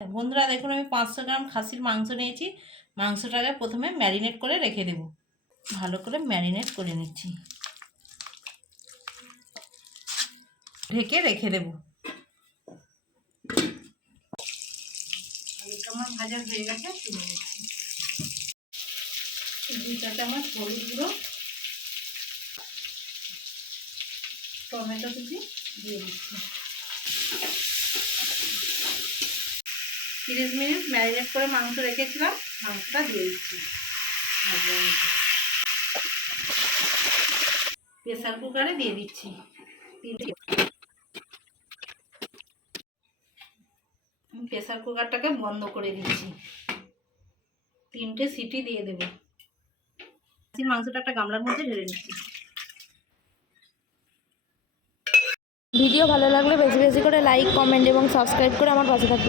বন্ধুরা দেখুন, আমি 500 গ্রাম খাসির মাংস নিয়েছি। মাংসটাকে প্রথমে ম্যারিনেট করে রেখে দেব। ভালো করে ম্যারিনেট করে নিচ্ছি, ঢেকে রেখে দেব। আলুটা আমার ভাজা হয়ে গেছে, তুলে নিচ্ছি। 2 চা চামচ হলুদ গুঁড়ো, টমেটো কুচি দিয়ে দিচ্ছি। 30 মিনিট ম্যারিনেট করে মাংস রেখেছিলাম, মাংসটা দিয়ে দিচ্ছি। প্রেসার কুকারে দিয়ে দিচ্ছি। প্রেসার কুকারটাকে বন্ধ করে দিচ্ছি। 3টে সিটি দিয়ে দেব। মাংসটা একটা গামলার মধ্যে ঢেলে নিচ্ছি। ভিডিও ভালো লাগলে বেশি বেশি করে লাইক, কমেন্ট এবং সাবস্ক্রাইব করে আমার পাশে থাকবে।